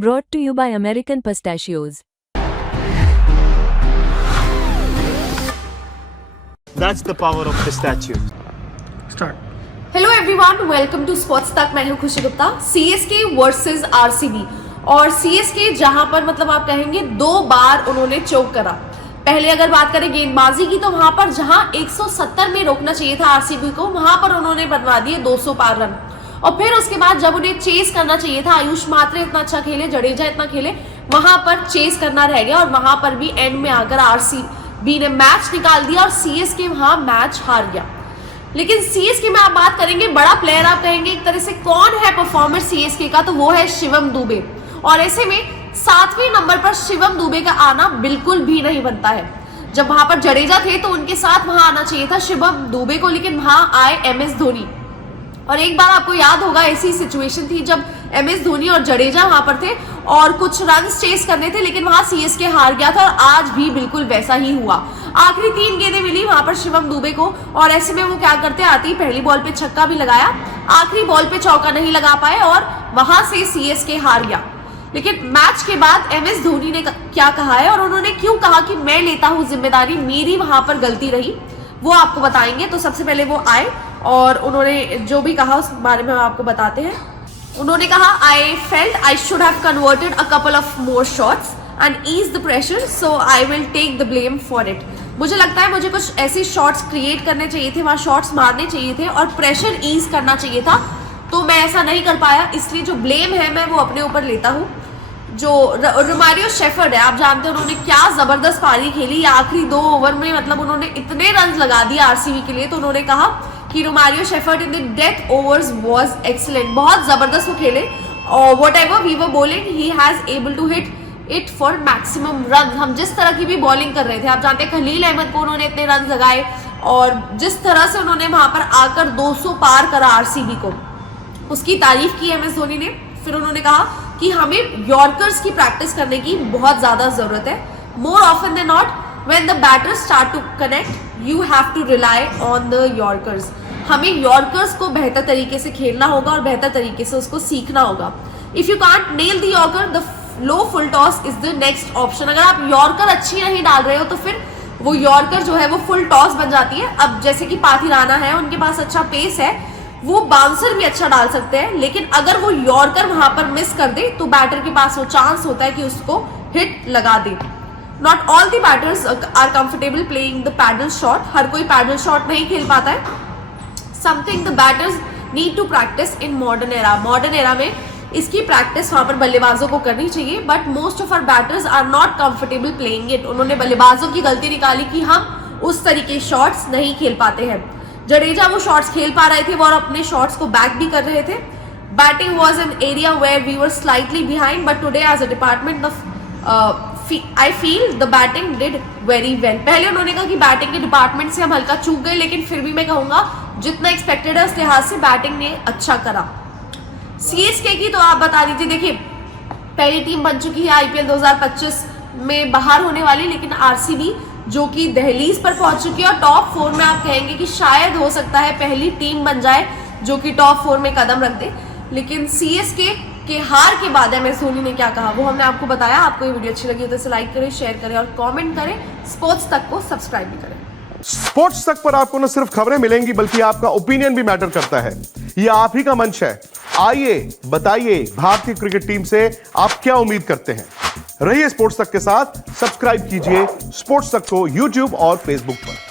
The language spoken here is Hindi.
brought to you by American Pistachios. That's the power of pistachios. Start. Hello everyone, welcome to sports Tak. मैं हूं Khushi Gupta. CSK versus RCB, और सीएसके जहां पर मतलब आप कहेंगे 2 बार उन्होंने चोक करा। पहले अगर बात करें गेंदबाजी की, तो वहां पर जहां 170 में रोकना चाहिए था आरसीबी को, वहां पर उन्होंने बनवा दिए 200 पार रन। और फिर उसके बाद जब उन्हें चेस करना चाहिए था, आयुष मात्रे इतना अच्छा खेले, जडेजा इतना खेले, वहां पर चेस करना रह गया और वहां पर भी एंड में आकर आरसीबी ने मैच निकाल दिया और सीएसके वहां मैच हार गया। लेकिन सीएसके में आप बात करेंगे, बड़ा प्लेयर आप कहेंगे एक तरह से कौन है परफॉर्मर सीएसके का, तो वो है शिवम दुबे। और ऐसे में 7वें नंबर पर शिवम दुबे का आना बिल्कुल भी नहीं बनता है। जब वहां पर जडेजा थे तो उनके साथ वहां आना चाहिए था शिवम दुबे को, लेकिन वहां आए एमएस धोनी। और एक बार आपको याद होगा, ऐसी सिचुएशन थी जब एमएस धोनी और जडेजा वहां पर थे और कुछ रन्स चेस करने थे, लेकिन वहां सीएसके हार गया था। और आज भी बिल्कुल वैसा ही हुआ। आखिरी 3 गेंदें मिली वहां पर शिवम दुबे को, और ऐसे में वो क्या करते, आती पहली बॉल पे छक्का भी लगाया, आखिरी बॉल पे चौका नहीं लगा पाए और वहां से सीएसके हार गया। लेकिन मैच के बाद एमएस धोनी ने क्या कहा है और उन्होंने क्यों कहा कि मैं लेता हूं जिम्मेदारी, मेरी वहां पर गलती रही, वो आपको बताएंगे। तो सबसे पहले वो आए और उन्होंने जो भी कहा उस बारे में हम आपको बताते हैं। उन्होंने कहा, I felt I should have converted a couple of more shots and ease the pressure, so I will take the blame for it. मुझे लगता है मुझे कुछ ऐसी शॉट्स क्रिएट करने चाहिए थे, वहां शॉट्स मारने चाहिए थे और प्रेशर ईज करना चाहिए था, तो मैं ऐसा नहीं कर पाया, इसलिए जो ब्लेम है मैं वो अपने ऊपर लेता हूँ। जो रोमारियो शेफर्ड है, आप जानते हैं उन्होंने क्या जबरदस्त पारी खेली आखिरी 2 ओवर में, मतलब उन्होंने इतने रन लगा दिए आरसीबी के लिए। तो उन्होंने कहा कि Romario Shepherd in the death overs was excellent, बहुत जबरदस्त वो खेले। और whatever we were bowling, he has able to hit it for maximum run. हम जिस तरह की भी बॉलिंग कर रहे थे, आप जानते हैं खलील अहमद को उन्होंने इतने रन लगाए, और जिस तरह से उन्होंने वहां पर आकर 200 पार करा आरसीबी को, उसकी तारीफ की एमएस धोनी ने। फिर उन्होंने कहा कि हमें यॉर्कर्स की प्रैक्टिस करने की बहुत ज्यादा जरूरत है। More often than not when the batters start to connect, you have to rely on the yorkers. हमें यॉर्कर्स को बेहतर तरीके से खेलना होगा और बेहतर तरीके से उसको सीखना होगा। If you can't nail the yorker, the low full toss is the next option. अगर आप यॉर्कर अच्छी नहीं डाल रहे हो तो फिर वो यॉर्कर जो है वो फुल टॉस बन जाती है। अब जैसे कि पाथिराना है, उनके पास अच्छा पेस है, वो बाउंसर भी अच्छा डाल सकते हैं, लेकिन अगर वो यॉर्कर वहां पर मिस कर दे तो बैटर के पास वो चांस होता है कि उसको हिट लगा दे। Not all the batters are comfortable playing the paddle shot, हर कोई पैडल शॉट नहीं खेल पाता है। Something the batters need to practise in modern era. Modern era में इसकी प्रैक्टिस वहां पर बल्लेबाजों को करनी चाहिए, but most of our batters are not comfortable playing it. उन्होंने बल्लेबाजों की गलती निकाली कि हम उस तरीके शॉट्स नहीं खेल पाते हैं। जडेजा वो शॉट्स खेल पा रहे थे और अपने शॉट्स को बैक भी कर रहे थे। Batting was an area where we were slightly behind, but today as a department I feel the batting did very well. पहले उन्होंने कहा कि बैटिंग के डिपार्टमेंट से हम हल्का चूक गए, लेकिन फिर भी मैं कहूंगा जितना एक्सपेक्टेड है उस लिहाज से बैटिंग ने अच्छा करा। सीएसके की तो आप बता दीजिए, देखिए पहली टीम बन चुकी है आईपीएल 2025 में बाहर होने वाली, लेकिन आरसीबी जो कि दहलीज पर पहुंच चुकी है और टॉप 4 में आप कहेंगे कि शायद हो सकता है पहली टीम बन जाए जो कि टॉप 4 में कदम रख दे। लेकिन सीएसके के हार के बाद एमएस धोनी ने क्या कहा वो हमने आपको बताया। आपको ये वीडियो अच्छी लगी तो इसे लाइक करें, शेयर करें और कमेंट करें। स्पोर्ट्स तक को सब्सक्राइब भी करें। स्पोर्ट्स तक पर आपको न सिर्फ खबरें मिलेंगी बल्कि आपका ओपिनियन भी मैटर करता है। यह आप ही का मंच है। आइए बताइए, भारतीय क्रिकेट टीम से आप क्या उम्मीद करते हैं। रहिए स्पोर्ट्स तक के साथ, सब्सक्राइब कीजिए स्पोर्ट्स तक को यूट्यूब और फेसबुक पर।